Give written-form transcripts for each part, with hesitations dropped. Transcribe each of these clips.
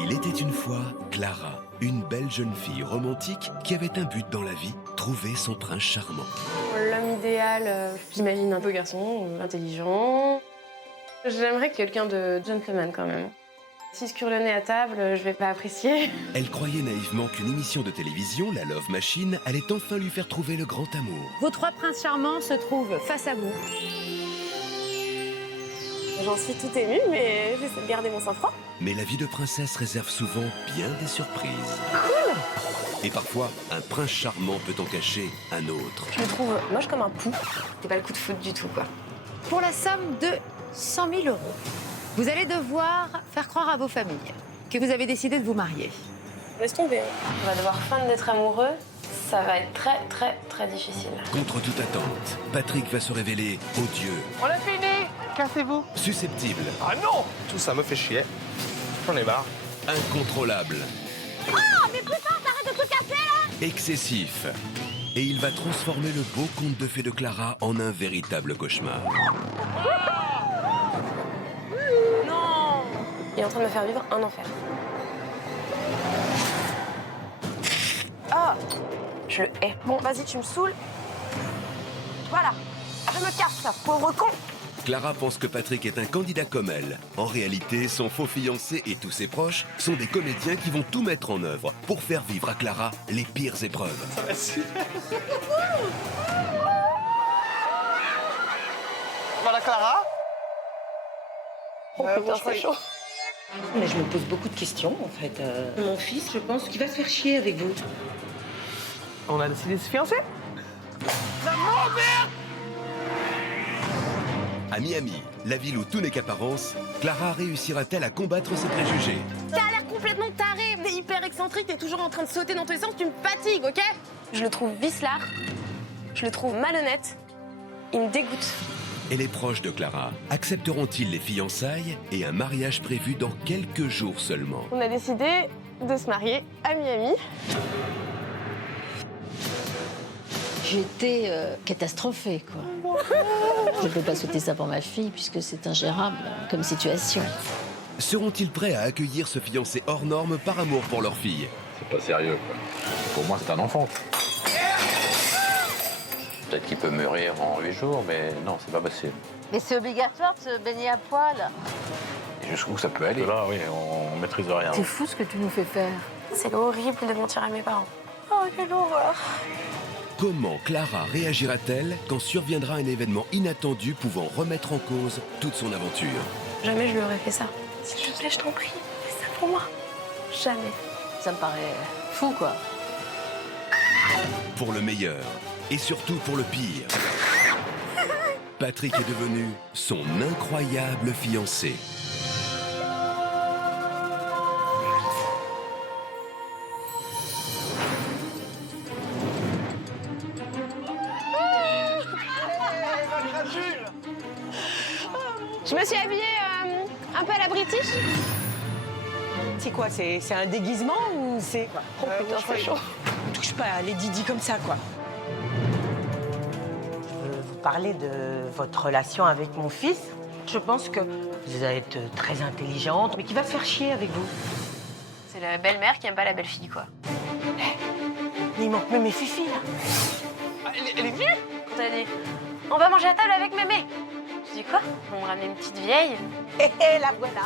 Il était une fois Clara, une belle jeune fille romantique qui avait un but dans la vie, trouver son prince charmant. L'homme idéal, j'imagine un beau garçon, intelligent. J'aimerais quelqu'un de gentleman quand même. S'il se cure le nez à table, je vais pas apprécier. Elle croyait naïvement qu'une émission de télévision, La Love Machine, allait enfin lui faire trouver le grand amour. Vos 3 princes charmants se trouvent face à vous. J'en suis tout émue, mais j'essaie de garder mon sang-froid. Mais la vie de princesse réserve souvent bien des surprises. Cool! Et parfois, un prince charmant peut en cacher un autre. Je me trouve moche comme un pou. C'est pas le coup de foot du tout, quoi. Pour la somme de 100 000 €, vous allez devoir faire croire à vos familles que vous avez décidé de vous marier. Laisse tomber. On va devoir feindre d'être amoureux. Ça va être très, très, très difficile. Contre toute attente, Patrick va se révéler odieux, On l'a fini. Cassez-vous. susceptible, Ah non. Tout ça me fait chier. J'en ai marre. incontrôlable, Mais putain, t'arrêtes de tout casser là! excessif. Et il va transformer le beau conte de fées de Clara en un véritable cauchemar. Non! Il est en train de me faire vivre un enfer. Ah! Je le hais. Bon, vas-y, tu me saoules. Voilà. Je me casse, là, pauvre con! Clara pense que Patrick est un candidat comme elle. En réalité, son faux fiancé et tous ses proches sont des comédiens qui vont tout mettre en œuvre pour faire vivre à Clara les pires épreuves. Voilà Clara. Oh putain, bonjour. c'est chaud. Mais je me pose beaucoup de questions, en fait. Mon fils, je pense qu'il va se faire chier avec vous. On a décidé de se fiancer. À Miami, la ville où tout n'est qu'apparence, Clara réussira-t-elle à combattre ses préjugés? T'as l'air complètement taré, t'es hyper excentrique, t'es toujours en train de sauter dans tous les sens, tu me fatigues, ok? Je le trouve vicelard, je le trouve malhonnête, il me dégoûte. Et les proches de Clara accepteront-ils les fiançailles et un mariage prévu dans quelques jours seulement? On a décidé de se marier à Miami. J'étais catastrophée, quoi. Je ne peux pas souhaiter ça pour ma fille, puisque c'est ingérable comme situation. Seront-ils prêts à accueillir ce fiancé hors norme par amour pour leur fille? C'est pas sérieux, quoi. Pour moi, c'est un enfant. Peut-être qu'il peut mûrir en 8 jours, mais non, c'est pas possible. Mais c'est obligatoire de se baigner à poil. Et jusqu'où ça peut aller? Là, oui, on maîtrise rien. C'est fou ce que tu nous fais faire. C'est horrible de mentir à mes parents. Oh, quelle horreur! Comment Clara réagira-t-elle quand surviendra un événement inattendu pouvant remettre en cause toute son aventure? Jamais je lui aurais fait ça. S'il te plaît, je t'en prie, fais ça pour moi. Jamais. Ça me paraît fou, quoi. Pour le meilleur et surtout pour le pire, Patrick est devenu son incroyable fiancé. Je me suis habillée un peu à la British. C'est quoi? C'est un déguisement ou c'est... Oh putain, c'est chaud. Touche pas à Lady Di comme ça, quoi. Je veux vous parler de votre relation avec mon fils. Je pense que vous êtes très intelligente, mais qui va se faire chier avec vous. C'est la belle-mère qui aime pas la belle-fille, quoi. Mais il manque même mes filles, là. Ah, elle est venue. Quand elle a dit « On va manger à table avec mémé !» Je dis quoi? On me ramène une petite vieille. Hé, hé, la voilà.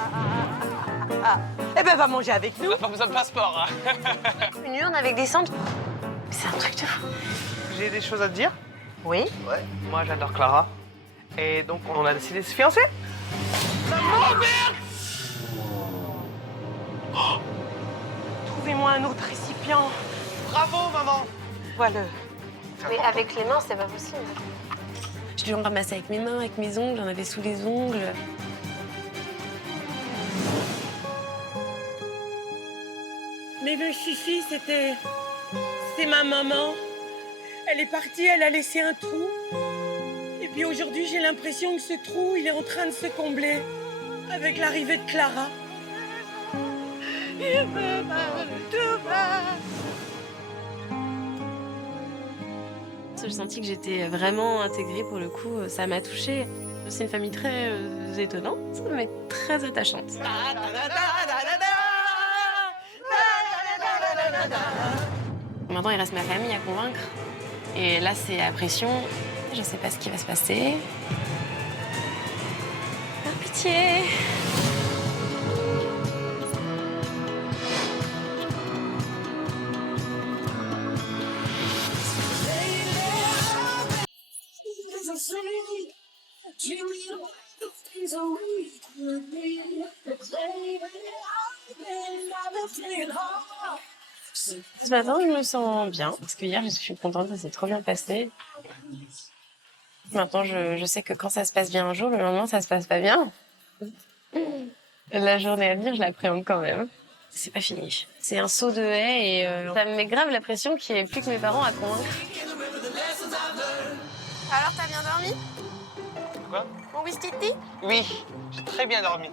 Eh ben, va manger avec nous. On n'a pas besoin de passeport. Hein. Une urne avec des cendres. Mais c'est un truc de fou. J'ai des choses à te dire. Oui. Ouais. Moi, j'adore Clara. Et donc, on a décidé de se fiancer. Trouvez-moi un autre récipient. Bravo, maman. Voilà. Mais avec les mains, c'est pas possible. Je dû en ramasser avec mes mains, avec mes ongles, j'en avais sous les ongles. Mais Fifi, c'est ma maman. Elle est partie, elle a laissé un trou. Et puis aujourd'hui, j'ai l'impression que ce trou, il est en train de se combler avec l'arrivée de Clara. Il me va, tout va. J'ai senti que j'étais vraiment intégrée pour le coup, ça m'a touchée. C'est une famille très étonnante, mais très attachante. Maintenant, il reste ma famille à convaincre. Et là, c'est la pression. Je sais pas ce qui va se passer. Par pitié. Ce matin, je me sens bien, parce que hier, je suis contente, ça s'est trop bien passé. Maintenant, je sais que quand ça se passe bien un jour, le lendemain, ça se passe pas bien. La journée à venir, je l'appréhende quand même. C'est pas fini. C'est un saut de haie et ça me met grave la pression qu'il n'y ait plus que mes parents à convaincre. Alors, t'as bien dormi? Quoi? Mon whisky de thé? Oui, j'ai très bien dormi.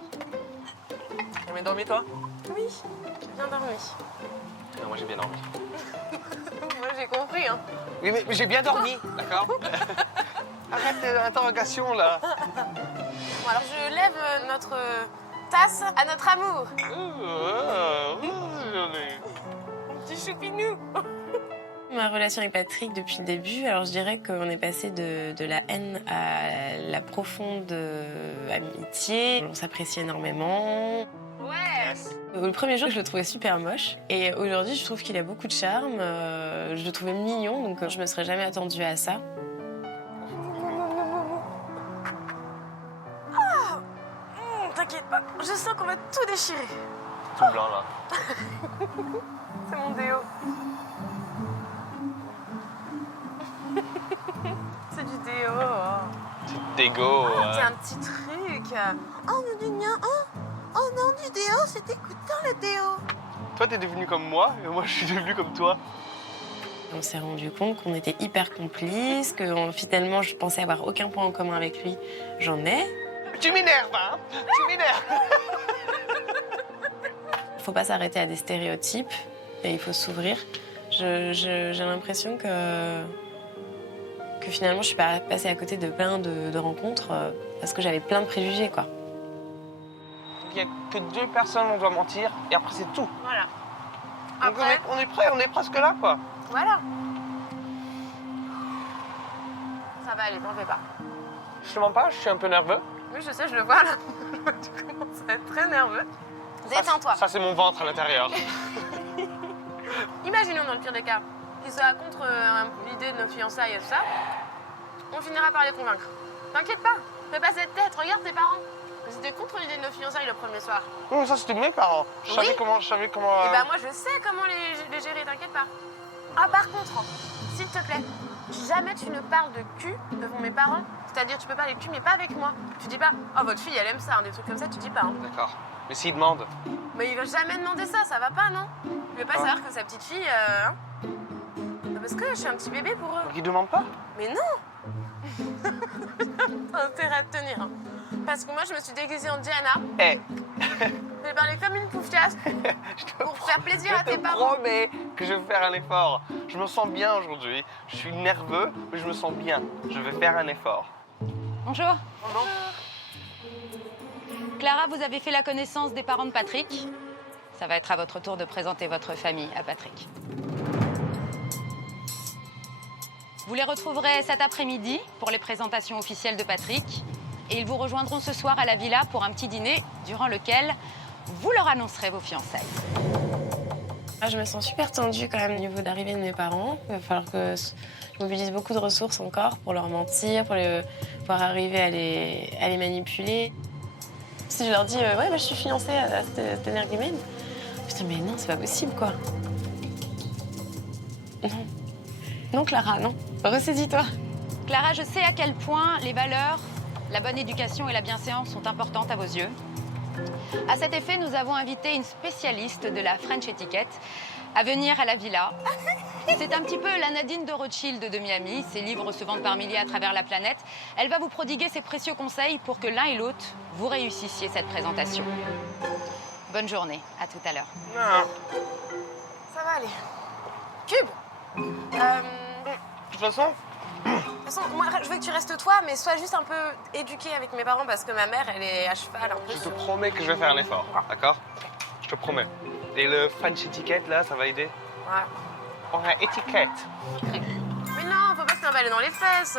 T'as bien dormi, toi? Oui, j'ai bien dormi. Non, moi j'ai bien dormi. Moi, j'ai compris, hein. Oui, mais j'ai bien dormi, d'accord? Arrête l'interrogation, là. Bon, alors, je lève notre tasse à notre amour. Mon petit choupinou. Ma relation avec Patrick depuis le début, alors je dirais qu'on est passé de la haine à la profonde amitié. On s'apprécie énormément. Ouais. Le premier jour, je le trouvais super moche. Et aujourd'hui, je trouve qu'il a beaucoup de charme. Je le trouvais mignon, donc je me serais jamais attendue à ça. T'inquiète pas, je sens qu'on va tout déchirer. Tout blanc, là. C'est mon déo. C'est du déo. Dégo. C'est un petit truc. Oh non, du déo, c'est dégoûtant le déo. Toi, t'es devenu comme moi, et moi, je suis devenu comme toi. On s'est rendu compte qu'on était hyper complices, que finalement, je pensais avoir aucun point en commun avec lui. J'en ai. Tu m'énerves, hein? Tu m'énerves. Faut pas s'arrêter à des stéréotypes et il faut s'ouvrir. J'ai l'impression que finalement, je suis passée à côté de plein de rencontres parce que j'avais plein de préjugés, quoi. Il n'y a que 2 personnes où on doit mentir, et après, c'est tout. Voilà. Donc on est prêt, on est presque là, quoi. Voilà. Ça va aller, t'en fais pas. Je te mens pas, je suis un peu nerveux. Oui, je sais, je le vois là. Tu commences à être très nerveux. Détends-toi. Ça, c'est mon ventre à l'intérieur. Imaginons dans le pire des cas qu'ils soient contre l'idée de nos fiançailles et tout ça. On finira par les convaincre. T'inquiète pas, fais pas cette tête, regarde tes parents. Ils étaient contre l'idée de nos fiançailles le premier soir. Non, ça, c'était mes parents. Je savais comment... Et bah moi, je sais comment les gérer, t'inquiète pas. Ah, par contre, s'il te plaît, jamais tu ne parles de cul devant mes parents. C'est-à-dire, tu peux parler de cul, mais pas avec moi. Tu dis pas, oh, votre fille, elle aime ça, hein, des trucs comme ça, tu dis pas. Hein. D'accord. Mais s'ils demandent... Mais il va jamais demander ça va pas, non? Il veut pas savoir que sa petite fille, hein? Parce que je suis un petit bébé pour eux. Donc ils demandent pas? Mais non. T'as intérêt à te tenir. Hein. Parce que moi, je me suis déguisée en Diana. J'ai parlé comme une poufiasse pour faire plaisir à tes parents. Je te promets que je vais faire un effort. Je me sens bien aujourd'hui. Je suis nerveux, mais je me sens bien. Je vais faire un effort. Bonjour. Bonjour. Clara, vous avez fait la connaissance des parents de Patrick. Ça va être à votre tour de présenter votre famille à Patrick. Vous les retrouverez cet après-midi pour les présentations officielles de Patrick. Et ils vous rejoindront ce soir à la villa pour un petit dîner durant lequel vous leur annoncerez vos fiançailles. Je me sens super tendue quand même au niveau d'arrivée de mes parents. Il va falloir que je mobilise beaucoup de ressources encore pour leur mentir, pour pouvoir arriver à les manipuler. Si je leur dis ouais, je suis fiancée à cette énergumène, putain, mais non, c'est pas possible, quoi. Non. Non, Clara, non. Ressaisis-toi. Clara, je sais à quel point les valeurs, la bonne éducation et la bienséance sont importantes à vos yeux. À cet effet, nous avons invité une spécialiste de la French Etiquette à venir à la villa. C'est un petit peu la Nadine de Rothschild de Miami. Ses livres se vendent par milliers à travers la planète. Elle va vous prodiguer ses précieux conseils pour que l'un et l'autre, vous réussissiez cette présentation. Bonne journée, à tout à l'heure. Ça va aller. Cube. De toute façon, moi, je veux que tu restes toi, mais sois juste un peu éduquée avec mes parents parce que ma mère, elle est à cheval un peu. je te promets que je vais faire un effort, d'accord? Je te promets. Et le French Etiquette, là, ça va aider? Ouais. On a étiquette. Mais non, faut pas se t'emballer dans les fesses.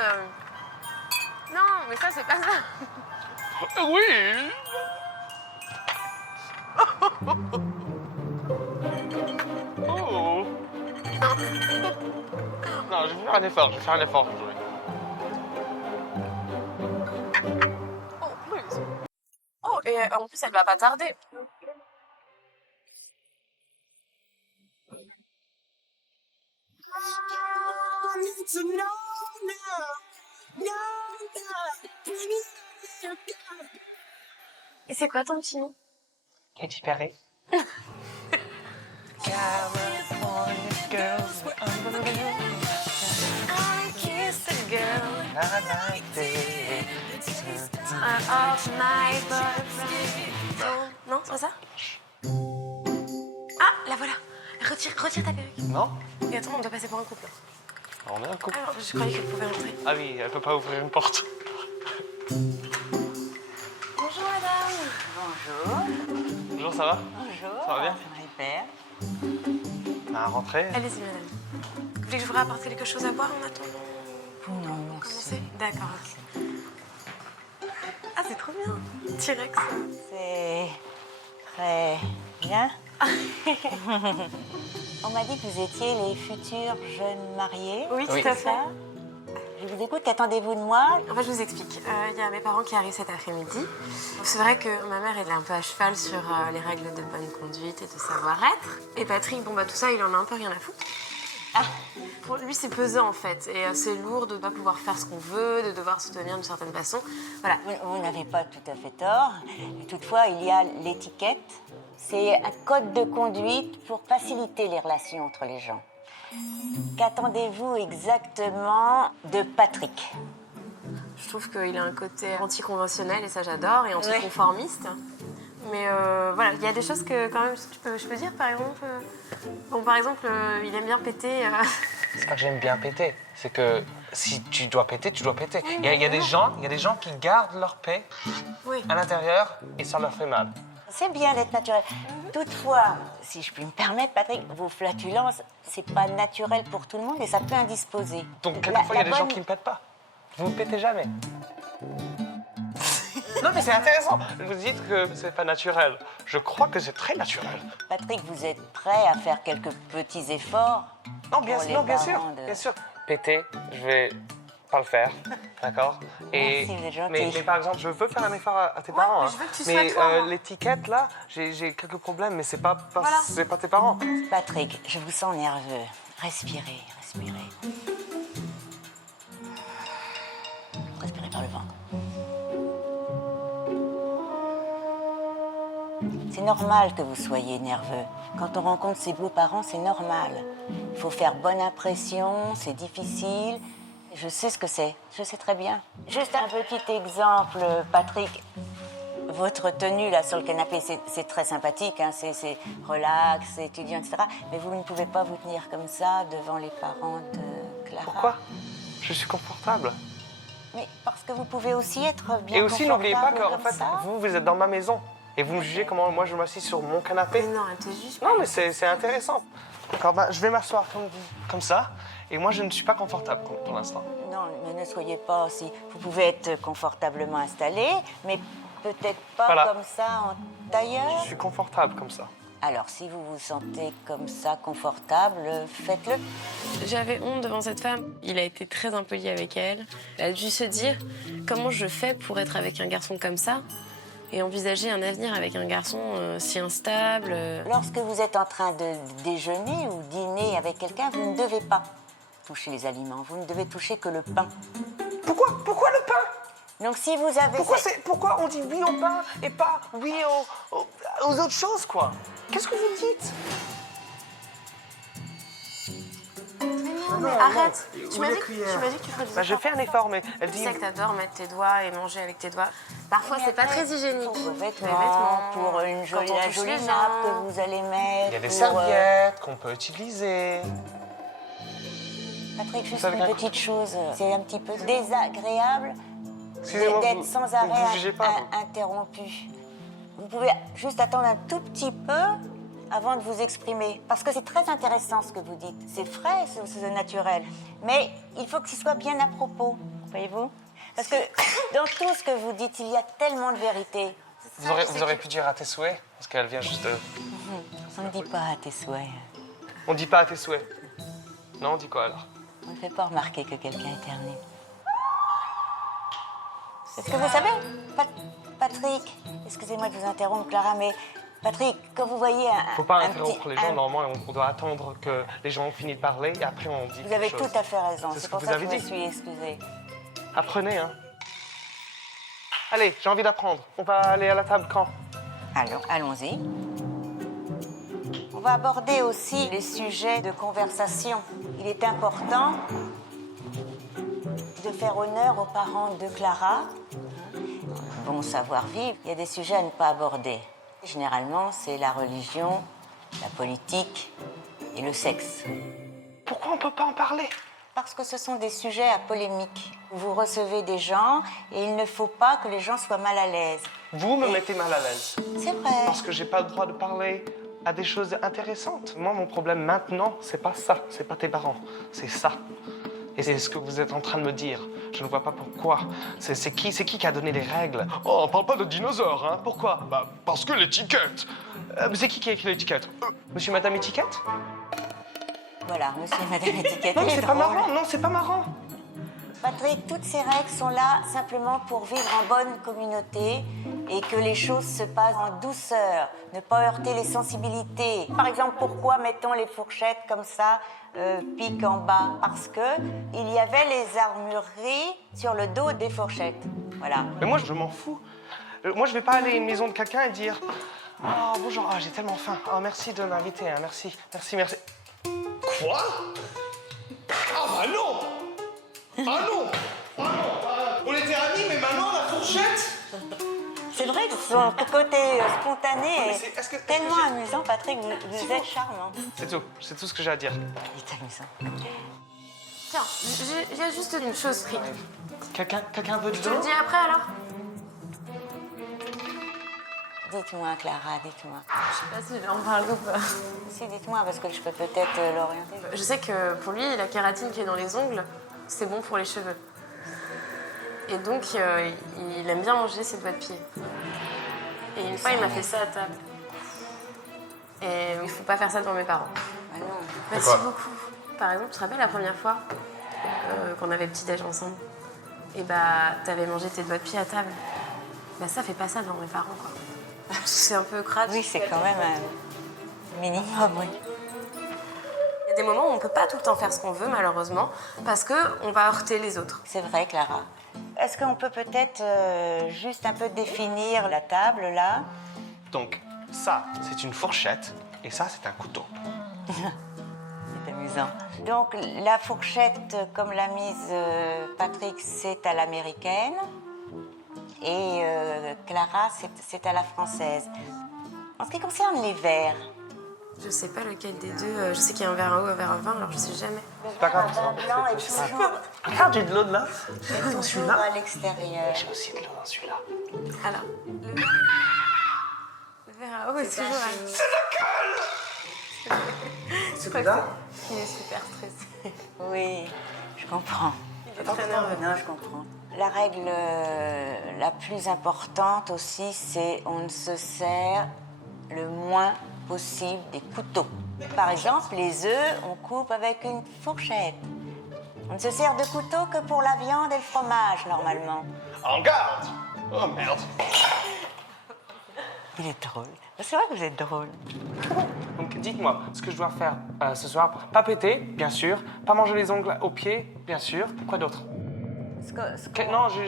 Non, mais ça, c'est pas ça. Oui. Oh. Non, je vais faire un effort, aujourd'hui. Oh, plus. Oh, et en plus, elle va pas tarder. Et c'est quoi ton petit nom? Katy Perry. I kissed a girl of my boyfriend. Non, c'est pas ça? Ah, la voilà. Retire ta perruque. Non? Et attends, on doit passer pour un couple. On est un couple. Alors, je croyais qu'elle pouvait rentrer. Ah oui, elle peut pas ouvrir une porte. Bonjour, madame. Bonjour, ça va? Bonjour. Ça va bien? Hyper. À rentrer. Allez-y, madame. Vous voulez que je vous rapporte quelque chose à boire en attendant? Non, Commencer? D'accord, ok. Ah, c'est trop bien. T-Rex. c'est très bien. On m'a dit que vous étiez les futurs jeunes mariés. Oui, tout Oui. à fait. Ça. Je vous écoute, qu'attendez-vous de moi? En fait, je vous explique. Il y a mes parents qui arrivent cet après-midi. C'est vrai que ma mère, elle est un peu à cheval sur les règles de bonne conduite et de savoir-être. Et Patrick, bon, bah tout ça, il en a un peu rien à foutre. Ah. Pour lui, c'est pesant, en fait. Et c'est lourd de ne pas pouvoir faire ce qu'on veut, de devoir se tenir d'une certaine façon. Voilà. Vous n'avez pas tout à fait tort. Toutefois, il y a l'étiquette. C'est un code de conduite pour faciliter les relations entre les gens. Qu'attendez-vous exactement de Patrick? Je trouve qu'il a un côté anticonventionnel, et ça, j'adore, et anticonformiste. Mais voilà, il y a des choses que, quand même, je peux dire, par exemple... Bon, par exemple, il aime bien péter... C'est pas que j'aime bien péter, c'est que si tu dois péter, tu dois péter. Il y a des gens qui gardent leur paix Oui. à l'intérieur et ça leur fait mal. C'est bien d'être naturel. Toutefois, si je puis me permettre, Patrick, vos flatulences, c'est pas naturel pour tout le monde et ça peut indisposer. Donc, quelquefois, il y a des gens qui ne pètent pas. Vous ne pétez jamais. Non, mais c'est intéressant. Vous dites que c'est pas naturel. Je crois que c'est très naturel. Patrick, vous êtes prêt à faire quelques petits efforts? Non, bien pour les sûr, bien sûr, parents de- bien sûr. Péter, je vais pas le faire, d'accord? Merci, vous êtes gentil. Mais par exemple, je veux faire un effort à tes parents. mais hein. je veux que tu sois Mais toi, moi. l'étiquette, là, j'ai quelques problèmes, mais c'est pas Voilà. tes parents. Patrick, je vous sens nerveux. Respirez, respirez. Respirez par le ventre. C'est normal que vous soyez nerveux. Quand on rencontre ses beaux-parents, c'est normal. Il faut faire bonne impression, c'est difficile. Je sais ce que c'est, je sais très bien. Juste un petit exemple, Patrick. Votre tenue là sur le canapé, c'est très sympathique, hein, c'est relax, c'est étudiant, etc. Mais vous ne pouvez pas vous tenir comme ça devant les parents de Clara. Pourquoi? Je suis confortable. Mais parce que vous pouvez aussi être bien Et aussi, n'oubliez pas confortable qu'en comme fait, ça. vous êtes dans ma maison. Et vous me jugez comment moi je m'assis sur mon canapé. Mais non, elle te juge pas. Non, mais c'est intéressant. D'accord, bah, je vais m'asseoir comme ça. Et moi, je ne suis pas confortable pour l'instant. Non, mais ne soyez pas aussi. Vous pouvez être confortablement installé, mais peut-être pas Voilà. comme ça en tailleur. Je suis confortable comme ça. Alors, si vous vous sentez comme ça, confortable, faites-le. J'avais honte devant cette femme. Il a été très impoli avec elle. Elle a dû se dire comment je fais pour être avec un garçon comme ça et envisager un avenir avec un garçon si instable. Lorsque vous êtes en train de déjeuner ou dîner avec quelqu'un, vous ne devez pas toucher les aliments. Vous ne devez toucher que le pain. Pourquoi le pain? Donc, si vous avez... Pourquoi on dit oui au pain et pas oui aux autres choses, quoi? Qu'est-ce que vous dites? Non, mais arrête. Tu m'as dit que tu ferais des Bah, je fais un effort, mais elle Tu dit... sais que t'adores mettre tes doigts et manger avec tes doigts. Parfois, c'est pas très hygiénique. Pour vos Les vêtements, pour une quand jolie, on la touche jolie les nappe gens. que vous allez mettre. Il y a des pour, serviettes qu'on peut utiliser. Patrick, juste savez une qu'un- petite chose. C'est un petit peu désagréable Excusez-moi, d'être vous sans ne arrêt vous jugez pas, vous. interrompu. Vous pouvez juste attendre un tout petit peu avant de vous exprimer. Parce que c'est très intéressant ce que vous dites. C'est frais, c'est naturel. Mais il faut que ce soit bien à propos, voyez-vous? Parce que dans tout ce que vous dites, il y a tellement de vérité. Vous aurez pu dire à tes souhaits, parce qu'elle vient juste de... On ne dit pas à tes souhaits. On dit pas à tes souhaits. Non, on dit quoi alors? On ne fait pas remarquer que quelqu'un éternue. Est-ce que vous savez, Patrick, excusez-moi de vous interrompre, Clara, mais Patrick, quand vous voyez Faut pas interrompre les gens, normalement, on doit attendre que les gens ont fini de parler et après on dit Vous avez quelque chose. tout à fait raison, C'est ce c'est que pour vous ça que avez je me dit. suis excusée. Apprenez, hein. Allez, j'ai envie d'apprendre. On va aller à la table quand? Allons-y. On va aborder aussi les sujets de conversation. Il est important de faire honneur aux parents de Clara. Bon savoir-vivre, il y a des sujets à ne pas aborder. Généralement, c'est la religion, la politique et le sexe. Pourquoi on peut pas en parler? Parce que ce sont des sujets à polémique. Vous recevez des gens et il ne faut pas que les gens soient mal à l'aise. Vous me mettez mal à l'aise. C'est vrai. Parce que j'ai pas le droit de parler à des choses intéressantes. Moi, mon problème maintenant, c'est pas ça, c'est pas tes parents, c'est ça. Et c'est ce que vous êtes en train de me dire. Je ne vois pas pourquoi. C'est qui a donné les règles? Oh, on parle pas de dinosaures, hein? Pourquoi? Bah, parce que l'étiquette. C'est qui a écrit l'étiquette? Monsieur, Madame Étiquette? Voilà, monsieur et madame étiquette. Non, mais il est c'est pas drôle. marrant, non, c'est pas marrant. Patrick, toutes ces règles sont là simplement pour vivre en bonne communauté et que les choses se passent en douceur, ne pas heurter les sensibilités. Par exemple, pourquoi mettons les fourchettes comme ça, pique en bas? Parce que il y avait les armureries sur le dos des fourchettes. Voilà. Mais moi, je m'en fous. Moi, je vais pas aller à une maison de quelqu'un et dire « Oh, bonjour, j'ai tellement faim. Oh, merci de m'inviter, hein. Merci. Quoi? Ah bah non! Ah non! Ah non! On était amis, mais maintenant, la fourchette? C'est vrai que son côté spontané mais est est-ce que tellement j'ai- amusant, Patrick. Vous êtes charmant. C'est tout ce que j'ai à dire. Il est amusant. Tiens, j'ai juste une chose, Frick. Quelqu'un veut du Je te le dis après alors? Dites-moi, Clara, dites-moi. Je sais pas si je vais en parler ou pas. Si, dites-moi, parce que je peux peut-être l'orienter. Je sais que pour lui, la kératine qui est dans les ongles, c'est bon pour les cheveux. Et donc, il aime bien manger ses doigts de pied. Et une fois, il m'a fait ça à table. Et il faut pas faire ça devant mes parents. Ah non. Merci beaucoup. Par exemple, tu te rappelles la première fois qu'on avait le petit-déj ensemble? Et bah, t'avais mangé tes doigts de pied à table. Bah, ça fait pas ça devant mes parents, quoi. C'est un peu crade. Oui, c'est quand même un minimum, oui. Il y a des moments où on peut pas tout le temps faire ce qu'on veut, malheureusement, parce qu'on va heurter les autres. C'est vrai, Clara. Est-ce qu'on peut peut-être juste un peu définir la table, là? Donc, ça, c'est une fourchette et ça, c'est un couteau. C'est amusant. Donc, la fourchette, comme l'a mise Patrick, c'est à l'américaine. Et Clara, c'est à la française. En ce qui concerne les verres... Je sais pas lequel des deux. Je sais qu'il y a un verre à eau, un verre à vin, alors je sais jamais. C'est pas grave. Le blanc est toujours, Regarde, j'ai de l'eau de là. toujours à l'extérieur. J'ai aussi de l'eau dans celui-là. Alors, le verre à eau est toujours à... Celui-là? Il est super stressé. Oui, je comprends. Il est très nerveux. Non, je comprends. La règle la plus importante aussi, c'est on ne se sert le moins possible des couteaux. Par exemple, les œufs, on coupe avec une fourchette. On ne se sert de couteau que pour la viande et le fromage, normalement. En garde! Oh merde! Il est drôle. C'est vrai que vous êtes drôle. Donc dites-moi ce que je dois faire ce soir. Pas péter, bien sûr. Pas manger les ongles aux pieds, bien sûr. Quoi d'autre? Non, j'ai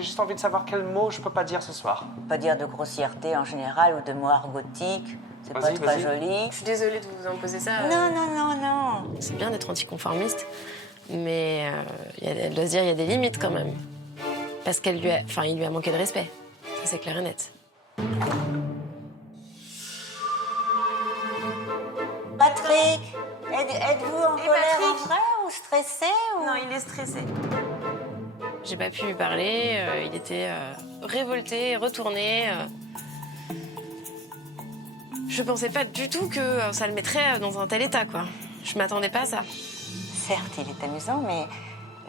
juste envie de savoir quel mot je peux pas dire ce soir. Pas dire de grossièreté en général ou de mots argotiques. C'est pas Vas-y, très vas-y. joli. Je suis désolée de vous imposer ça. Non, non, non, non. C'est bien d'être anticonformiste, mais elle doit se dire qu'il y a des limites quand même. Parce il lui a manqué de respect. Ça, c'est clair et net. Patrick, êtes-vous en colère en Patrick vrai ou stressé ou... Non, il est stressé. J'ai pas pu lui parler, il était révolté, retourné. Je pensais pas du tout que ça le mettrait dans un tel état, quoi. Je m'attendais pas à ça. Certes, il est amusant, mais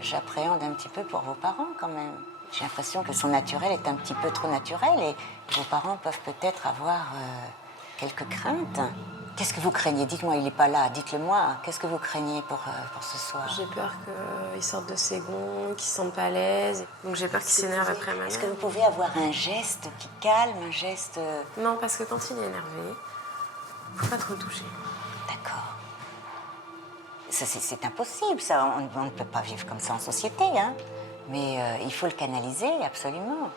j'appréhende un petit peu pour vos parents quand même. J'ai l'impression que son naturel est un petit peu trop naturel et vos parents peuvent peut-être avoir quelques craintes. Qu'est-ce que vous craignez? Dites-moi, il n'est pas là, dites-le-moi. Qu'est-ce que vous craignez pour ce soir? J'ai peur qu'il sorte de ses gonds, qu'il se sente pas à l'aise. Donc j'ai peur qu'il s'énerve après ma mère. Est-ce que vous pouvez avoir un geste qui calme, un geste... Non, parce que quand il est énervé, faut pas trop le toucher. D'accord. Ça, c'est impossible, ça. On ne peut pas vivre comme ça en société, hein. Mais il faut le canaliser, absolument.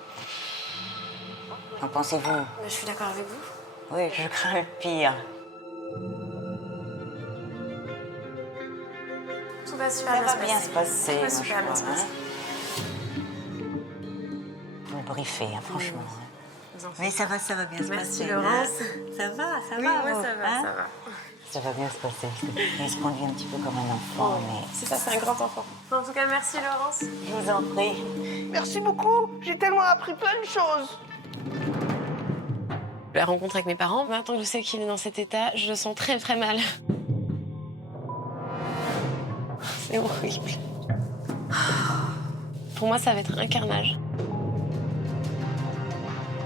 Qu'en pensez-vous? Mais je suis d'accord avec vous. Oui, je crains le pire. Tout va super Ça bien va bien se passer, Tout va moi, super je bien se crois, passer. Vous me briefez, hein, franchement. Vous en faites Mais ça va bien se passer. Merci Laurence. Ça va, Oui, moi ça va, hein? ça va. Ça va bien se passer. Il se conduit un petit peu comme un enfant, mais... C'est ça, c'est un grand enfant. En tout cas, merci Laurence. Je vous en prie. Merci beaucoup. J'ai tellement appris plein de choses. La rencontre avec mes parents, maintenant que je sais qu'il est dans cet état, je le sens très très mal. C'est horrible. Pour moi, ça va être un carnage.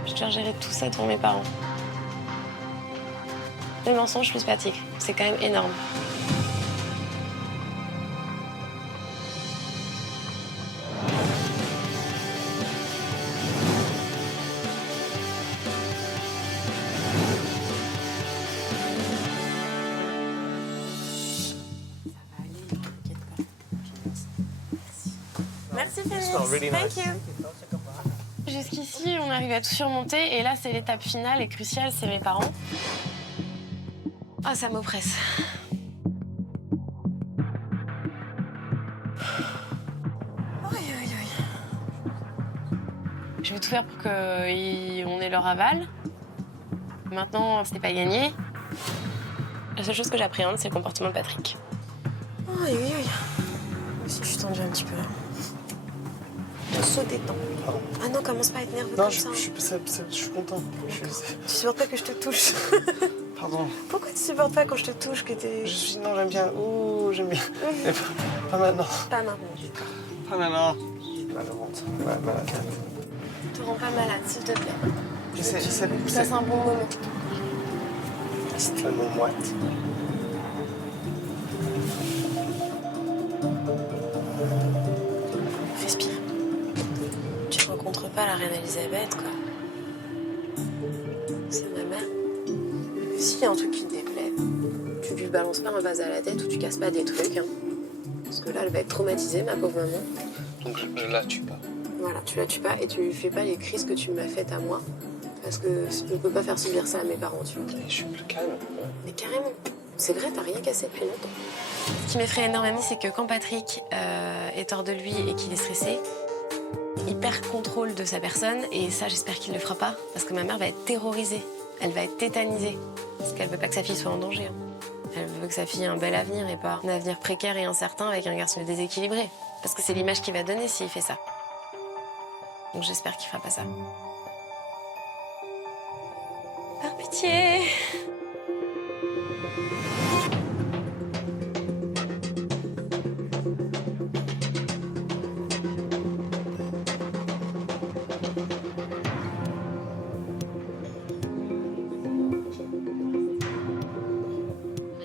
Je dois gérer tout ça devant mes parents. Les mensonges plus Patrick, c'est quand même énorme. Merci Félix. Thank you. Jusqu'ici, on arrive à tout surmonter et là, c'est l'étape finale et cruciale, c'est mes parents. Ah, ça m'oppresse. Je vais tout faire pour qu'on ait leur aval. Maintenant, ce n'est pas gagné. La seule chose que j'appréhende, c'est le comportement de Patrick. Oui. Moi aussi, je suis tendue un petit peu. Saut des dents. Pardon. Ah non, commence pas à être nerveux Non, comme je ça. suis content. Tu supportes pas que je te touche. Pardon. Pourquoi tu supportes pas quand je te touche que t'es... Non, j'aime bien. Ouh, j'aime bien. Mais pas maintenant. Pas maintenant. Pas maintenant. Mal au ventre. Mal à la tête. Te rends pas malade, s'il te plaît. C'est un bon moment. C'est tellement moite. Respire. Tu rencontres pas la reine Elisabeth, quoi. C'est ma mère. S'il y a un truc qui te déplaît, tu lui balances pas un vase à la tête ou tu casses pas des trucs, hein. Parce que là, elle va être traumatisée, ma pauvre maman. Donc je la tue pas. Voilà, tu la tues pas et tu lui fais pas les crises que tu m'as faites à moi. Parce que je peux pas faire subir ça à mes parents, tu vois. Et je suis plus calme. Mais carrément. C'est vrai, t'as rien cassé depuis longtemps. Ce qui m'effraie énormément, c'est que quand Patrick est hors de lui et qu'il est stressé, il perd contrôle de sa personne. Et ça, j'espère qu'il le fera pas. Parce que ma mère va être terrorisée. Elle va être tétanisée. Parce qu'elle veut pas que sa fille soit en danger. Elle veut que sa fille ait un bel avenir et pas un avenir précaire et incertain avec un garçon déséquilibré. Parce que c'est l'image qu'il va donner s'il fait ça. Donc j'espère qu'il fera pas ça. Par pitié.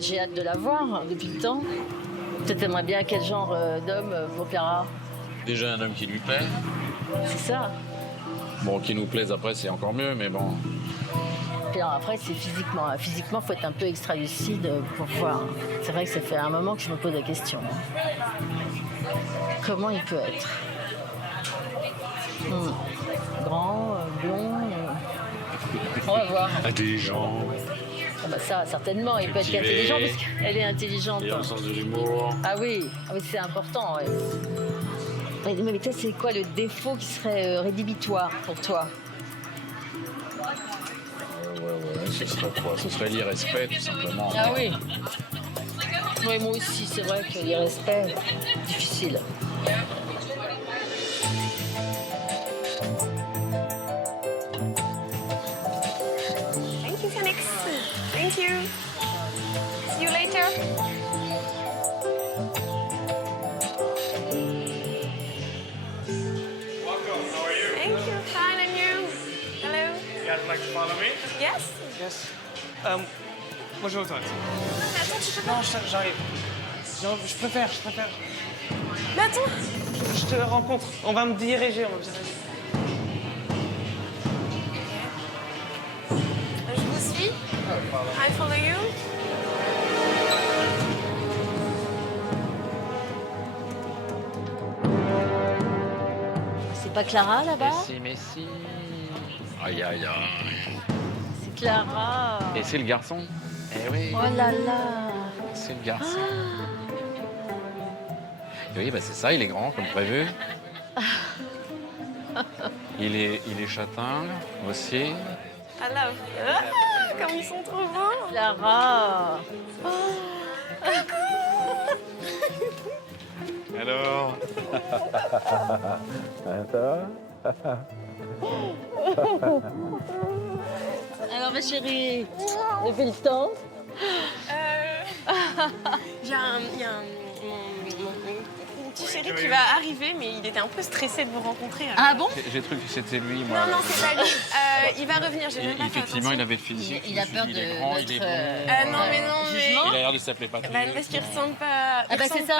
J'ai hâte de la voir depuis le temps. Toi, t'aimerais bien quel genre d'homme vous plaira? Déjà un homme qui lui plaît. C'est ça. Bon, qui nous plaise après, c'est encore mieux, mais bon. Puis alors, après, c'est physiquement. Physiquement, faut être un peu extra-lucide pour voir. C'est vrai que ça fait un moment que je me pose la question. Comment il peut être Grand, blond On va voir. Intelligent. Ah bah ça, certainement, il peut être Cultivé. intelligent parce qu'elle est intelligente. Il a un sens de l'humour. Ah oui, c'est important. Ouais. Mais toi, c'est quoi le défaut qui serait rédhibitoire pour toi? Ce serait quoi? Ce serait l'irrespect, tout simplement. Ah oui. Oui, moi aussi, c'est vrai que l'irrespect, difficile. Thank you, Phoenix. Thank you. See you later. Welcome, how are you? Thank you. Fine, and you? Hello. You guys like to follow me? Yes. Yes. Bonjour, toi. Mais attends, tu peux pas. Non, j'arrive. Je préfère. Mais attends. Je te rencontre. On va me diriger. Je vous suis. I follow you. C'est pas Clara là-bas? Messi. Aïe, aïe, aïe. C'est Clara. Et c'est le garçon. Eh oui. Oh là là. C'est le garçon. Oui, bah c'est ça, il est grand comme prévu. Il est châtain aussi. I love. Ah, comme ils sont trop beaux. Clara. Alors Alors ma chérie, depuis le temps. Il y a mon petit chéri qui va arriver, mais il était un peu stressé de vous rencontrer. Alors. Ah bon? J'ai cru que c'était lui, moi. Non, c'est pas lui. Il va revenir, j'ai même pas fait Effectivement, il attention. avait le physique. Il a peur de il est grand, il est bon. Non, mais non, mais... jugement. Il a l'air de s'appeler Patrick. Bah, parce qu'il ressemble pas... Ah bah c'est ça.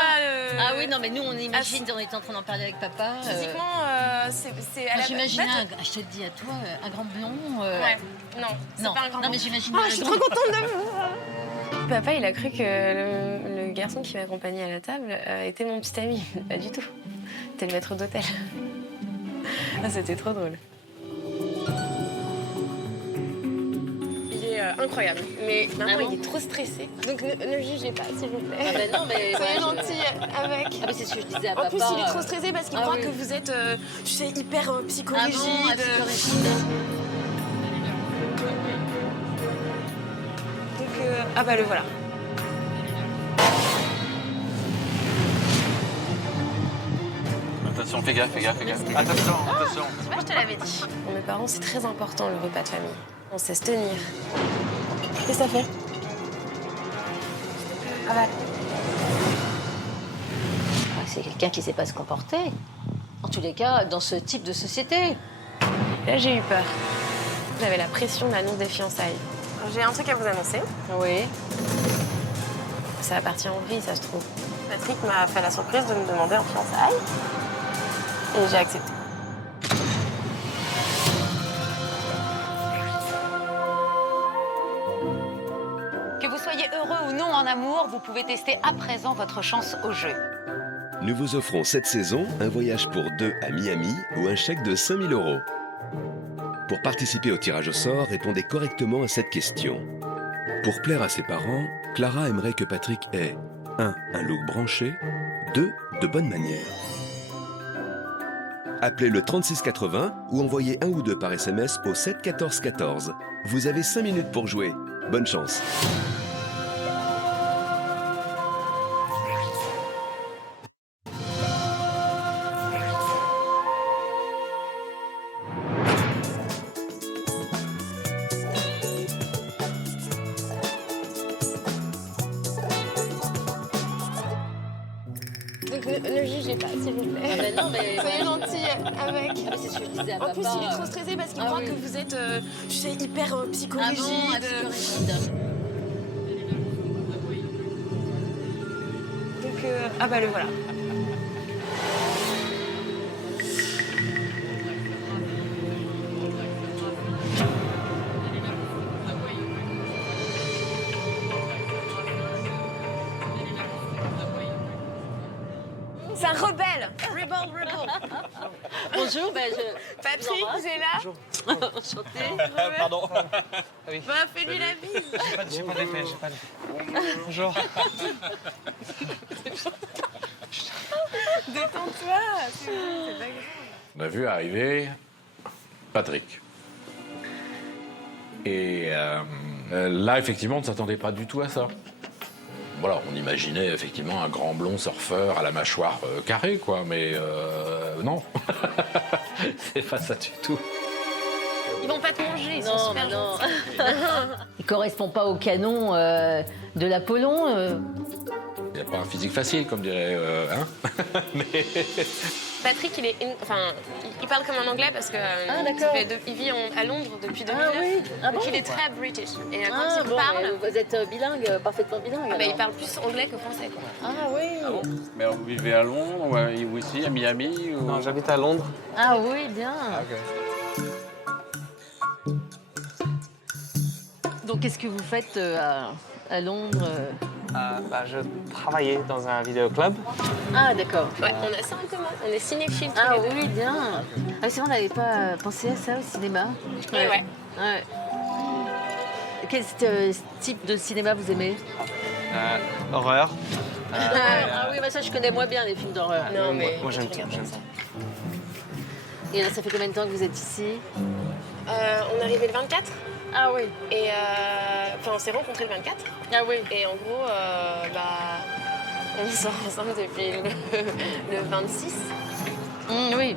Ah oui, non. non mais nous on imagine, on était en train d'en parler avec papa. Physiquement, c'est... à Moi la- j'imaginais, en fait, je te le dis à toi, un grand blond. Ouais, non, c'est Non, pas un grand non mais blond. j'imagine. Ah, je suis trop contente de vous. Papa, il a cru que le garçon qui m'accompagnait à la table était mon petit ami. Pas du tout. C'était le maître d'hôtel. Ah, c'était trop drôle. Il est incroyable, mais maintenant Ah bon il est trop stressé. Donc ne jugez pas, s'il vous plaît. Ah bah non mais. Soyez ouais, gentil avec. Ah bah c'est ce que je disais à En papa. plus, il est trop stressé parce qu'il Ah croit oui. que vous êtes, tu sais, hyper Ah psychorigide. bon, psychorigide. Donc, ah bah le voilà. Attention, fais gaffe. Attention. Tu vois, je te l'avais dit. Pour mes parents, c'est très important le repas de famille. On sait se tenir. Qu'est-ce que ça fait? Avale. Ah, c'est quelqu'un qui sait pas se comporter. En tous les cas, dans ce type de société. Là, j'ai eu peur. J'avais la pression de l'annonce des fiançailles. J'ai un truc à vous annoncer. Oui. Ça va partir en vrille, ça se trouve. Patrick m'a fait la surprise de me demander en fiançailles. Et j'ai accepté. Que vous soyez heureux ou non en amour, vous pouvez tester à présent votre chance au jeu. Nous vous offrons cette saison un voyage pour deux à Miami ou un chèque de 5 000 €. Pour participer au tirage au sort, répondez correctement à cette question. Pour plaire à ses parents, Clara aimerait que Patrick ait 1. Un look branché, 2. De bonnes manières. Appelez le 3680 ou envoyez 1 ou 2 par SMS au 7 14 14. Vous avez 5 minutes pour jouer. Bonne chance. Donc ne jugez pas, s'il vous plaît. Ah bah non mais. Soyez gentil avec. Ah bah c'est ce que je disais à En papa. plus, il est trop stressé parce qu'il Ah croit oui. que vous êtes, tu sais, hyper Ah psychorigide. bon, psychorigide. Donc, ah bah le voilà. C'est un rebelle. Rebel. Bonjour, ben je. Patrick, vous êtes là? Enchantée. Pardon. Oui. Bah, fais-lui la bise. J'ai pas d'effet. Bonjour. Détends-toi. C'est bon, c'est pas grave. On a vu arriver Patrick. Et là, effectivement, on ne s'attendait pas du tout à ça. Voilà, on imaginait effectivement un grand blond surfeur à la mâchoire carrée, quoi, mais non. C'est pas ça du tout. Il vont pas te manger, ils sont Non, super mais non. gentils. Il correspond pas au canon de l'Apollon. Il n'a pas un physique facile, comme dirait... hein. Mais... Patrick, il parle comme un anglais parce que d'accord. il vit à Londres depuis 2009. Ah oui. Ah donc bon. il est très british. Et quand Ah il bon, parle, vous êtes bilingue, parfaitement bilingue. bah, il alors. parle plus anglais que français. Quoi. Ah oui. Ah bon? Mais vous vivez à Londres ou ici, à Miami ou... Non, j'habite à Londres. Ah oui, bien. Donc qu'est-ce que vous faites à Londres Je travaillais dans un vidéoclub. Ah d'accord. Ouais, on a ça en commun. On est cinéphiles. Ah oui, bien. Ah, c'est vrai, on n'avait pas pensé à ça au cinéma. Ouais. Ouais. Quel type de cinéma vous aimez? Horreur. Ah oui, bah ça je connais moins bien les films d'horreur. Non, mais Moi j'aime tout. regarde J'aime ça. tout. Et là, ça fait combien de temps que vous êtes ici? On est arrivé le 24 Ah oui. et on s'est rencontrés le 24. Ah oui. Et en gros, on sort ensemble depuis le 26. Oui.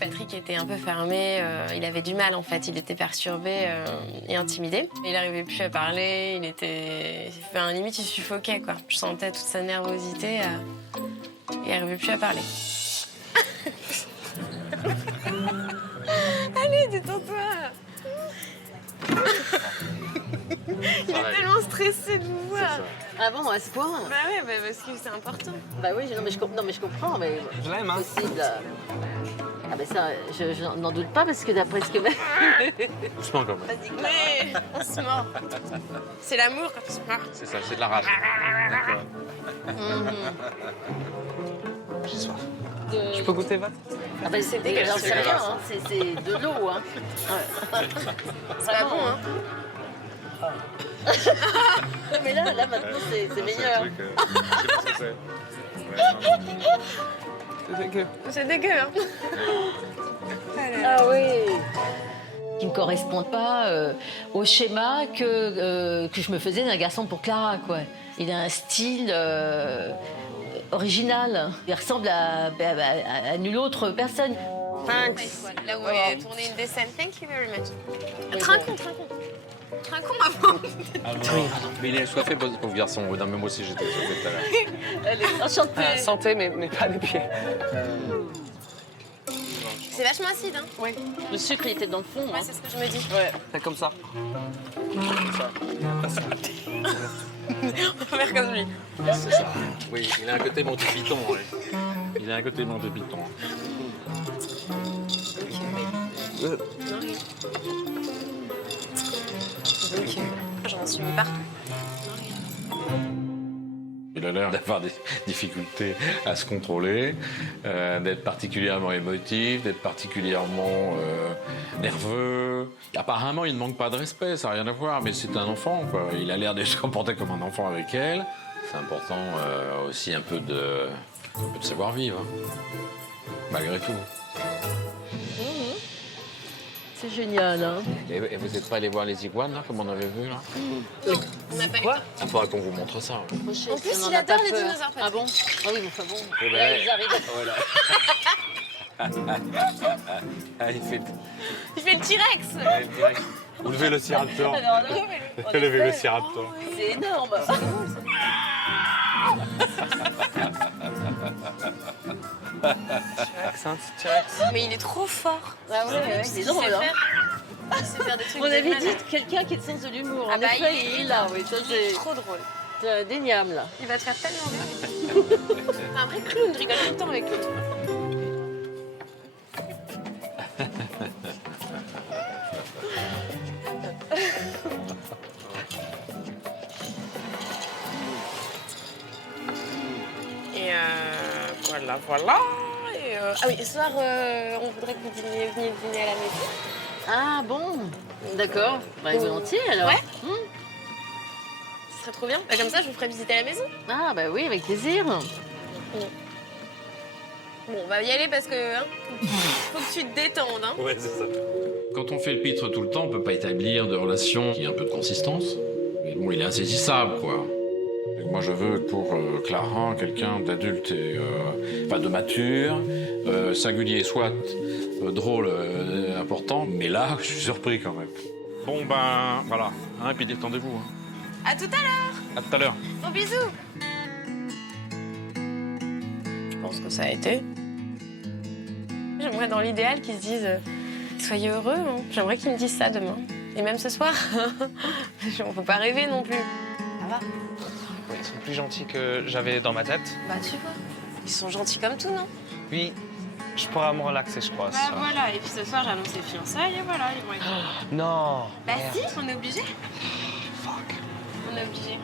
Patrick était un peu fermé, il avait du mal en fait, il était perturbé et intimidé. Il n'arrivait plus à parler, limite il suffoquait quoi. Je sentais toute sa nervosité, il n'arrivait plus à parler. Allez, détends-toi. Il est tellement stressé de vous voir. Ah bon, à ce point? Bah ouais, parce que c'est important. Bah oui, non mais je comprends, mais Je l'aime, hein. possible. Ah ben ça, je n'en doute pas parce que d'après ce que... Doucement quand même. Mais on se mord. C'est l'amour quand on se mord. C'est ça, c'est de la rage. D'accord. J'ai soif. Je peux goûter votre? Ah ben c'est dégueulasse, j'en sais rien, hein. C'est de l'eau, hein. C'est pas bon, hein. Non mais là maintenant c'est meilleur. C'est dégueu. C'est dégueu, hein. Ah oui. Qui ne correspond pas au schéma que je me faisais d'un garçon pour Clara, quoi. Il a un style original. Il ressemble à nulle autre personne. Thanks. Là où on a tourné une des scènes. Thank you very much. Trinquons. Trinquons avant. Mais il est soifé, pauvre garçon. Non, mais moi aussi, j'étais soifé tout à l'heure. Elle est enchantée. Santé, mais pas des pieds. C'est vachement acide, hein. Oui. Le sucre il était dans le fond. Ouais, Hein. c'est ce que je me dis. Ouais, c'est comme ça. On va faire comme lui. C'est ça. Oui, il a un côté Monty Python. Ouais. Il a un côté Monty Python. J'en suis mis partout. Il a l'air d'avoir des difficultés à se contrôler, d'être particulièrement émotif, d'être particulièrement nerveux. Apparemment, il ne manque pas de respect, ça n'a rien à voir, mais c'est un enfant, quoi. Il a l'air de se comporter comme un enfant avec elle. C'est important aussi un peu de savoir-vivre, malgré tout. C'est génial, hein. Et vous n'êtes pas allé voir les iguanes, là, comme on avait vu, là? On n'a pas eu le Quoi? temps. Il faudra qu'on vous montre ça. En plus, il adore les dinosaures, Patrick. Ah bon? Ah oui, mais enfin bon. Eh ben, Là, ils arrivent. Ah, il fait... Il fait le T-Rex. Vous levez le Ciraptor. Alors là, en Levez le effet, Ciraptor. c'est énorme. T-Rex. Mais il est trop fort. Ah ouais, Il c'est sait drôle, hein. il sait faire des trucs On de avait malade. dit quelqu'un qui a le sens de l'humour. Ah En bah, effet, il est là, oui, ça c'est Trop drôle. indéniable, là. Il va te faire tellement rire. C'est un vrai clown, je rigole tout le temps avec lui. Et voilà. Et ah oui, ce soir, on voudrait que vous veniez dîner à la maison. Ah bon? D'accord. Bah, volontiers, alors. Ouais. Ce serait trop bien. Bah, comme ça, je vous ferai visiter la maison. Ah bah oui, avec plaisir. Bon, on va y aller parce que faut que tu te détendes. Hein. Ouais, c'est ça. Quand on fait le pitre tout le temps, on peut pas établir de relation qui ait un peu de consistance. Mais bon, il est insaisissable, quoi. Moi, je veux pour Clara quelqu'un d'adulte et de mature, singulier, soit drôle, important, mais là, je suis surpris quand même. Bon, ben, voilà. Hein, et puis détendez-vous. Hein. À tout à l'heure. À tout à l'heure. Gros bisous. Je pense que ça a été. J'aimerais dans l'idéal qu'ils se disent soyez heureux. Hein. J'aimerais qu'ils me disent ça demain. Et même ce soir. On peut pas rêver non plus. Ça va? Oui, ils sont plus gentils que j'avais dans ma tête. Bah tu vois, ils sont gentils comme tout, non? Oui, je pourrais me relaxer, je crois. Bah voilà, et puis ce soir j'annonce les fiançailles et voilà, ils vont être... Non. Bah merde. si, on est obligé. Fuck. On est obligé.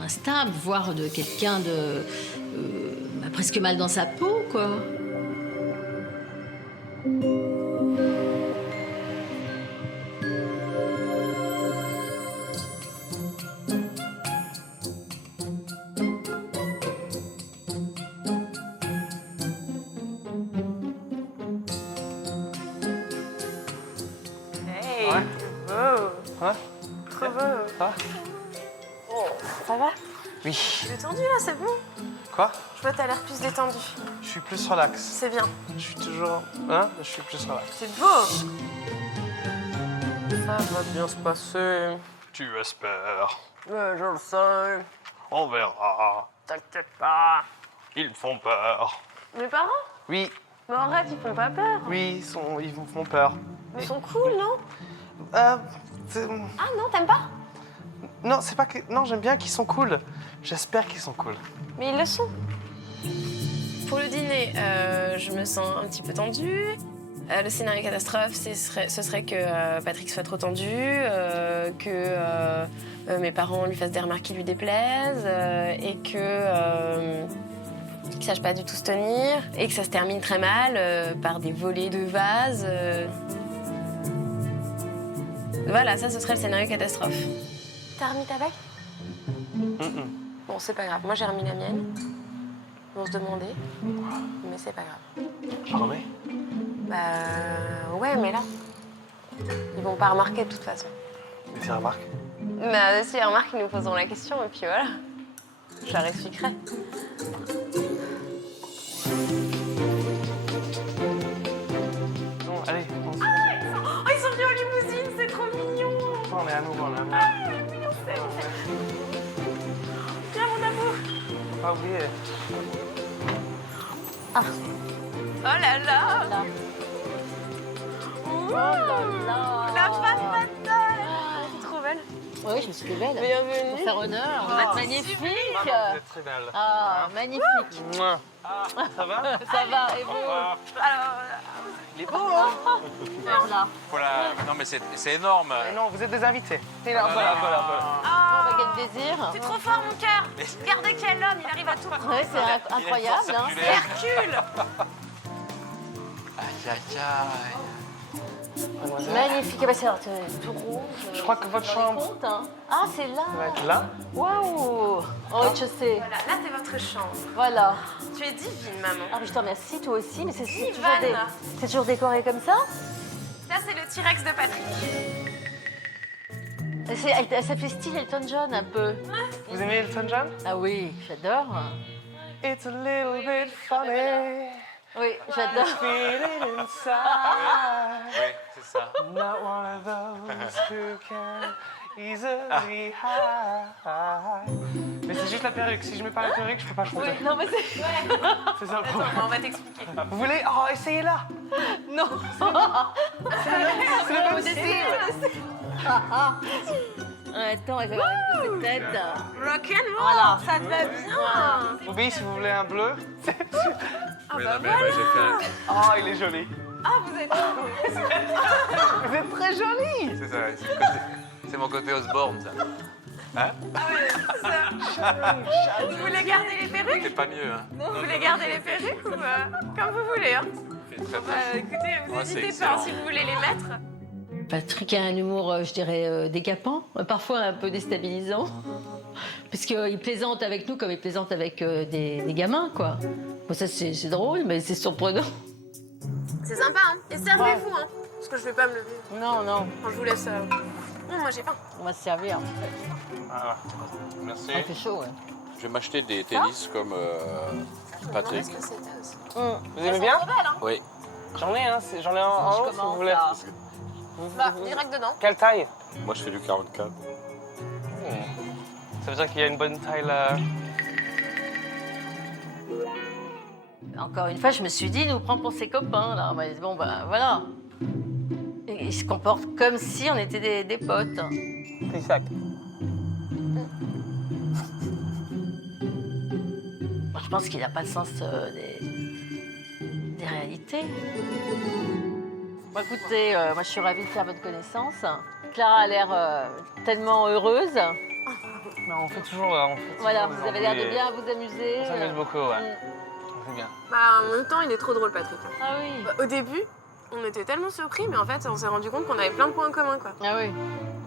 Instable, voire de quelqu'un de presque mal dans sa peau, quoi. Hey, Ouais. beau. Hein? Trop beau. Ah. Ça va? Oui. Tu es détendu là, c'est bon? Quoi? Je vois t'as l'air plus détendu. Je suis plus relax. C'est bien. Je suis toujours... Hein? Je suis plus relax. C'est beau. Ça va bien se passer. Tu espères. Ouais, je le sais. On verra. T'inquiète pas. Ils me font peur. Mes parents? Oui, Mais arrête, ils font pas peur. oui, ils me font peur. Ils sont cool, non? C'est- Ah non, t'aimes pas? Non, c'est pas que... Non, j'aime bien qu'ils sont cool. J'espère qu'ils sont cool. Mais ils le sont. Pour le dîner, je me sens un petit peu tendue. Le scénario catastrophe, ce serait que Patrick soit trop tendu, que mes parents lui fassent des remarques qui lui déplaisent, et qu'il sache pas du tout se tenir, et que ça se termine très mal par des volées de vases. Voilà, ça, ce serait le scénario catastrophe. T'as remis ta bague? Bon, c'est pas grave. Moi, j'ai remis la mienne. Ils vont se demander, mais c'est pas grave. Je remets? Bah ouais, mais là, ils vont pas remarquer de toute façon. Mais tu remarques? Bah si ils remarquent, ils nous poseront la question et puis voilà. Je leur expliquerai. Bon, allez, on se... Oh, ils sont venus en limousine, c'est trop mignon. On est à nouveau, on est à nouveau. Ah, mignon, c'est bon. Viens, mon amour. Faut pas oublier. Oh là là. Oh là là. La femme fatale. C'est trop belle. Oui, je me suis fait belle. Bienvenue. Pour faire honneur. Vous êtes magnifique. Vous êtes très belle. Ah, magnifique. Mouah. Ça va? Ça va, et vous? Alors, Il est beau, hein? Voilà. Voilà. Non, mais c'est énorme. Mais non, vous êtes des invités. Voilà. Oh, quel désir. c'est trop fort, mon cœur. Regardez quel homme, il arrive à tout prendre. Ouais, c'est incroyable. Il a une force Hein. circulaire. Hercule. Aïe, aïe, aïe. Mademoiselle. Magnifique. Ah bah, c'est tout rouge. Je crois que votre Vous vous rendez chambre compte, hein. Ah, c'est là. va être là. Waouh. Au rez-de-chaussée. Voilà, là, c'est votre chambre. Voilà. Tu es divine, maman. Ah, mais je te remercie, toi aussi, mais c'est toujours, Ivan. c'est toujours décoré comme ça? Ça, c'est le T-Rex de Patrick. Elle ça fait style Elton John un peu. Vous aimez Elton John? Ah oui, j'adore. It's a little bit funny Oui, j'adore. Feel it inside. Oui, c'est ça. Not one of those who can easily hide. Mais c'est juste la perruque. Si je mets pas la perruque, je peux pas chanter. Non, mais c'est... C'est ça le problème. On va t'expliquer. Vous voulez? Oh, essayez-là. Non. C'est le même style. Attends, elle va avoir une petite tête. Rock'n'roll, Voilà. ça te va bien. Bobby, si vous voulez un bleu. Oui, non, mais moi, j'ai fait Oh, il est joli. Ah, vous êtes... Vous êtes très joli. C'est ça, c'est mon côté Osborne, ça. Hein? Vous voulez garder les perruques? C'est pas mieux, hein? Vous voulez garder les perruques ou comme vous voulez, hein? Très bien. Écoutez, vous Ouais, c'est n'hésitez pas excellent. si vous voulez les mettre. Patrick a un humour, je dirais, décapant, parfois un peu déstabilisant. Parce qu'il plaisante avec nous comme il plaisante avec des gamins, quoi. Bon, ça, c'est drôle, mais c'est surprenant. C'est sympa, hein? Et servez-vous, hein? Parce que je vais pas me lever. Non, non, Quand je vous laisse... Non, moi j'ai faim. on va se servir. Voilà. Merci. Il fait chaud, ouais. Je vais m'acheter des tennis comme Patrick. Qu'est-ce que c'était aussi? Vous aimez bien? Oui. J'en ai un, j'en ai un en haut si vous voulez. Bah, direct dedans. Quelle taille? Moi, je fais du 44. Ça veut dire qu'il y a une bonne taille là. Encore une fois, je me suis dit, il nous prend pour ses copains, là. Mais bon, ben, voilà. Et il se comporte comme si on était des potes. C'est ça. Moi, je pense qu'il n'a pas le sens des réalités. Bon, écoutez, moi, je suis ravie de faire votre connaissance. Clara a l'air tellement heureuse. Non, on fait toujours. Voilà, vous avez l'air de bien vous amuser. On s'amuse beaucoup, ouais. C'est bien. Bah, en même temps, il est trop drôle, Patrick. Ah oui. Au début, on était tellement surpris, mais en fait, on s'est rendu compte qu'on avait plein de points communs, quoi. Ah oui.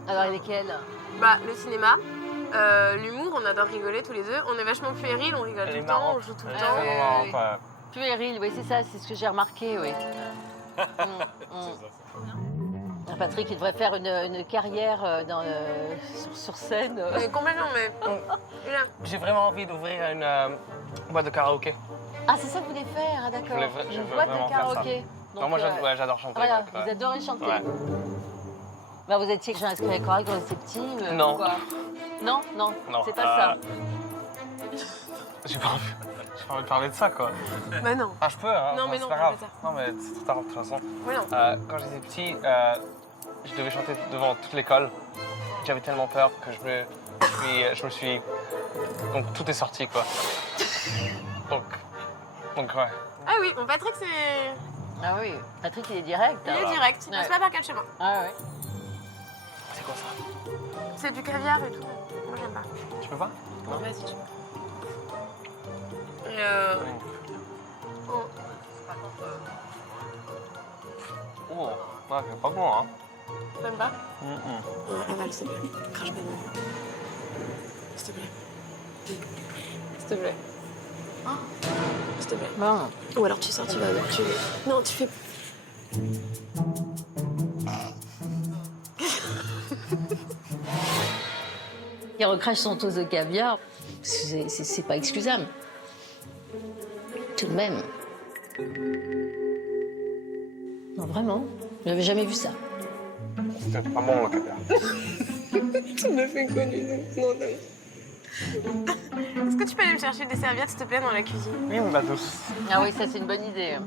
Alors, lesquels? Bah, le cinéma, l'humour, on adore rigoler tous les deux. On est vachement puéril, on rigole Elle tout est le temps, marrante. on joue tout le Elle est temps. vraiment marrante, ouais. Puéril, oui, c'est ça, c'est ce que j'ai remarqué, oui. Patrick, il devrait faire une carrière sur scène. Mais complètement, mais... Là. J'ai vraiment envie d'ouvrir une boîte de karaoké. Ah, c'est ça que vous voulez faire, ah, d'accord. Je Une veux boîte de vraiment faire ça. karaoké. Non, moi Donc, j'adore chanter. voilà, donc, vous adorez chanter. Ouais. Bah, vous étiez que j'ai inscrit à chorale quand vous étiez petit. Non. Quoi. Non, non, Non, c'est pas ça. J'ai pas envie de parler de ça, quoi. Bah non. Ah, je peux, hein. Non, mais c'est non, pas pas grave. ça. Non, mais c'est trop tard, de toute façon. Oui, non. Quand j'étais petit, je devais chanter devant toute l'école. J'avais tellement peur que je me suis... Donc, tout est sorti, quoi. Donc ouais. Ah oui, bon, Patrick, c'est... Ah oui, Patrick, il est direct. Il est alors. direct, il passe Ouais. pas par quatre chemins. Ah ouais. C'est quoi ça? C'est du caviar et tout. Moi, j'aime pas. Tu peux pas? Non, vas-y, tu peux. Et oh. Oh, ouais, c'est pas bon, hein. T'aimes pas? Avale, s'il te plaît. Crache pas dedans. S'il te plaît. S'il te plaît. S'il te plaît. Bon. Ou alors tu sors, tu vas... Non, tu fais... Il recrache son dose de caviar. C'est pas excusable. Tout de même. Non, vraiment. J'avais jamais vu ça. C'était pas bon, le caviar. Tu me fais connu. Non, non. Est-ce que tu peux aller me chercher des serviettes, s'il te plaît, dans la cuisine? Oui, ma douce. Ah oui, ça, c'est une bonne idée.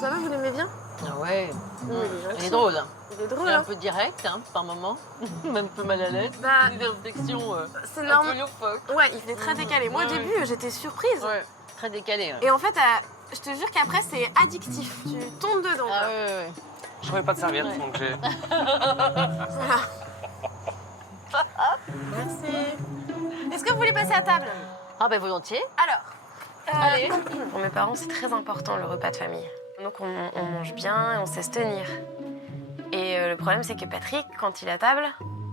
Ça va, vous l'aimez bien? Ah ouais. Oui, Il est drôle. Il est Il drôle, est un hein? peu direct, hein, par moments. Même un peu mal à l'aise. Bah, Des réflexions c'est un peu normal. loufoques. Ouais, il est très décalé. Moi, au Ouais. début, j'étais surprise. Ouais, très décalé. Ouais. Et en fait, je te jure qu'après, c'est addictif. Tu tombes dedans. Ah quoi. ouais, ouais. Je trouvais pas de serviette, Ouais. donc j'ai... Voilà. Merci. Est-ce que vous voulez passer à table? Ah ben volontiers. Alors, Allez. Pour mes parents, c'est très important le repas de famille. Donc on mange bien et on sait se tenir. Et le problème, c'est que Patrick, quand il est à table,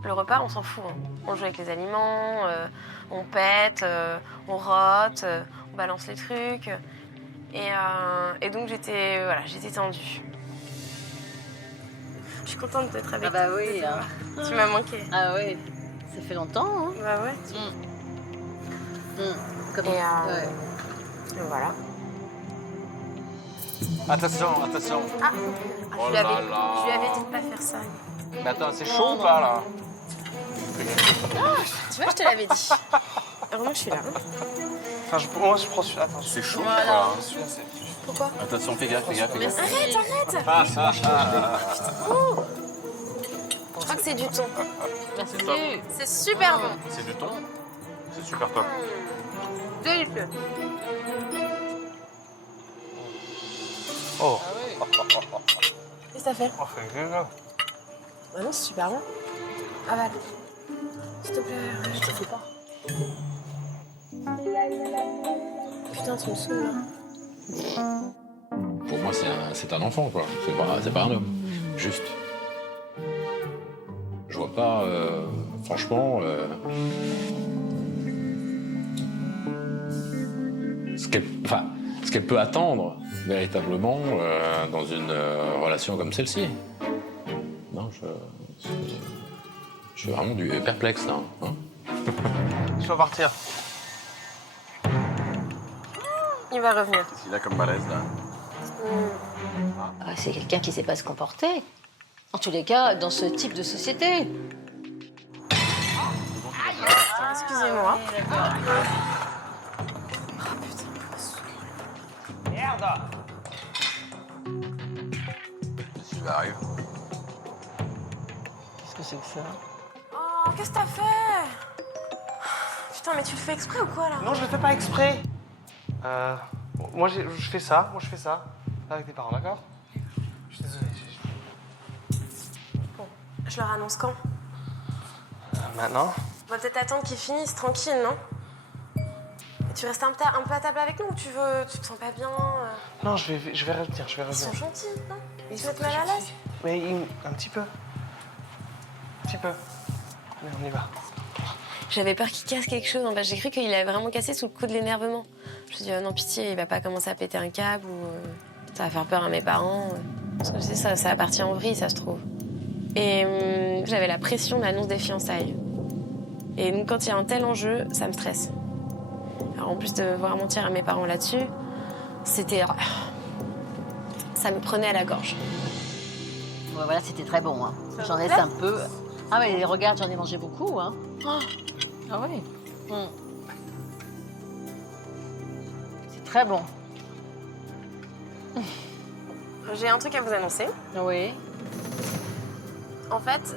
le repas, on s'en fout. Hein. On joue avec les aliments, on pète, on rote, on balance les trucs. Et donc j'étais tendue. Je suis contente d'être avec Ah bah toi. oui. Hein. Tu m'as manqué. Ah oui. Ça fait longtemps, hein. Bah ouais. comme... Et Ouais. voilà. Attention, attention. Ah, Oh je lui avais là là. dit de pas faire ça. Mais attends, c'est chaud ou pas là? Tu vois, je te l'avais dit. Heureusement que je suis là. Hein. Enfin, moi, je prends celui-là. Attends, C'est chaud Voilà. ou pas? celui-là, c'est... Pourquoi? Attention, fais gaffe, fais gaffe, fais gaffe. Arrête. Je crois que c'est du thon. Merci. C'est super bon. C'est du thon? C'est super top. Délicieux. Oh, Qu'est-ce que ça fait? oh, fait que... Bah non, c'est super bon. Avale. S'il te plaît, je te fais pas. Putain, tu me saoules, là. Pour moi, c'est un enfant, quoi. C'est pas un homme. Juste. Je vois pas, franchement, ce qu'elle peut attendre véritablement dans une relation comme celle-ci. Non, je suis vraiment perplexe, là. Hein. Je dois partir. Il va revenir. Qu'est-ce qu'il a comme malaise là? Ah, c'est quelqu'un qui sait pas se comporter. En tous les cas, dans ce type de société. Excusez-moi. Merde! Qu'est-ce qui lui arrive? Qu'est-ce que c'est que ça? Oh, qu'est-ce que t'as fait? Putain, mais tu le fais exprès ou quoi, là? Non, je le fais pas exprès. Moi, je fais ça. Moi, je fais ça. Avec tes parents, d'accord? Je suis désolé. Bon, je leur annonce quand? Maintenant? On va peut-être attendre qu'ils finissent, tranquille, non? Et tu restes un peu à table avec nous ou tu te sens pas bien? Non, je vais revenir, je vais Ils sont revenir. gentils, non? Ils se mettent mal à l'aise? Mais un petit peu. Un petit peu. Allez, on y va. J'avais peur qu'il casse quelque chose. En fait, j'ai cru qu'il avait vraiment cassé sous le coup de l'énervement. Je me suis dit, oh non, pitié, il va pas commencer à péter un câble ou ça va faire peur à mes parents. Parce que je sais, ça va partir en vrille, ça se trouve. Et j'avais la pression de l'annonce des fiançailles. Et donc, quand il y a un tel enjeu, ça me stresse. Alors, en plus de devoir mentir à mes parents là-dessus, c'était... Ça me prenait à la gorge. Ouais, voilà, c'était très bon. Hein. J'en laisse plaît un peu. Ah mais regarde, j'en ai mangé beaucoup. Hein. Oh, Ah oui. C'est très bon. j'ai un truc à vous annoncer. Oui. En fait,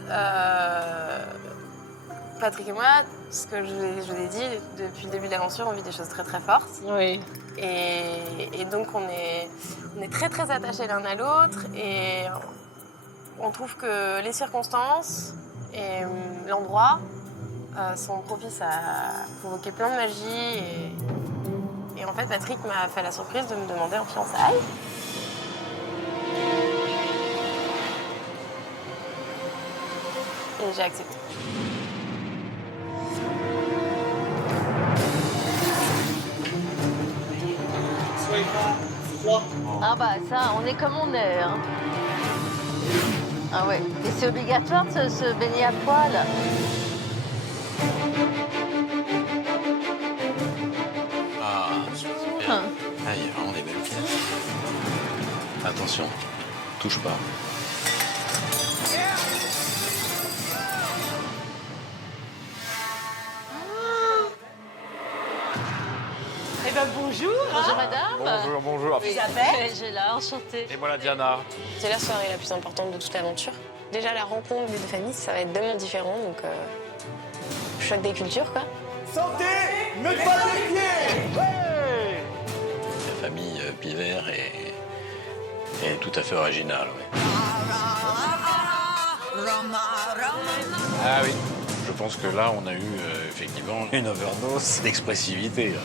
Patrick et moi, ce que je vous ai dit, depuis le début de l'aventure, on vit des choses très très fortes. Oui. Et donc on est très très attachés l'un à l'autre et on trouve que les circonstances et l'endroit sont propices à provoquer plein de magie. Et en fait, Patrick m'a fait la surprise de me demander en fiançailles. Et j'ai accepté. Soyez pas froid. Ah bah ça, on est comme on est. Hein. Ah ouais. Et c'est obligatoire de se baigner à poil. Ah, super. Hein. Ah, il y a vraiment des belles pièces. Attention, touche pas. Eh ben bonjour. Bonjour madame. Bonjour, bonjour. J'ai là, enchantée. Et voilà Diana. C'est la soirée la plus importante de toute l'aventure. Déjà, la rencontre des deux familles, ça va être deux mondes différents, donc choc des cultures, quoi. Santé, ne pas des pieds. La famille Pivert est tout à fait originale, oui. Ah oui. Je pense que là, on a eu effectivement une overdose d'expressivité. Là.